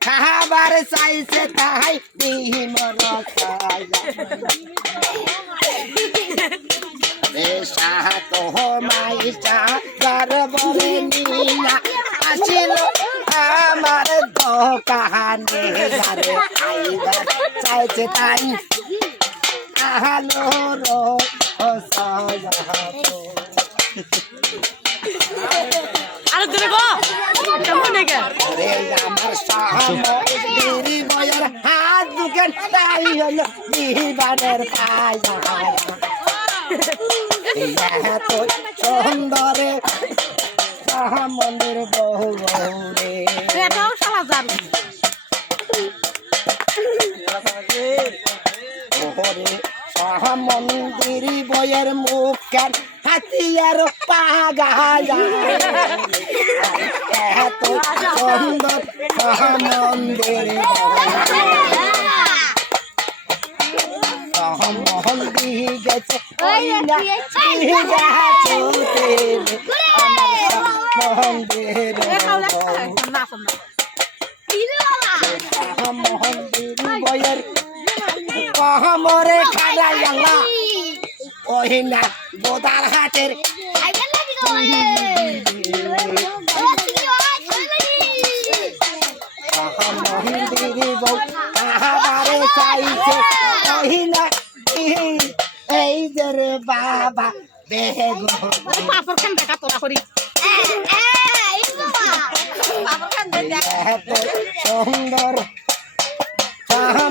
খাবার চাইছে তাই দিহিম বেশা তো মাইশা গর্বরে নিয়া আসিল আমার দোকানে যারে খাইবার চাইছে তাই আলো রো আরে দূরে গো কেমন লাগে রে আমার সামনে বয়ার হাত দুকেন তাই হলো দিবানের পায়া এত সুন্দরে মন্দির বহু রে এটাও শালা জানি ওরে মন্দির বয়ের মুখ কেন হাতিয়ার পাগায়া এত সুন্দর মন্দির মন্দির গেছে মন্দির মন্দির বয়ের কহমরে খাড়াইয়া ওহিনা গোদার হাটের মন্দির বউ কাহাবারে চাইছে ওহিনা এই যে রে বাবা বেগো পাপড় খান দেখা তোরা করি এত সুন্দর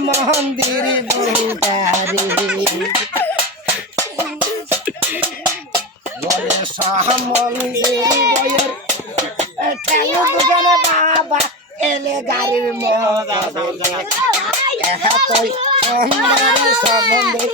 মন্দির বুদারি বলে মন্দির বইয়ের কেন দোকানে বাবা এলে গাড়ির মজা এতই সুন্দর সম্বন্ধে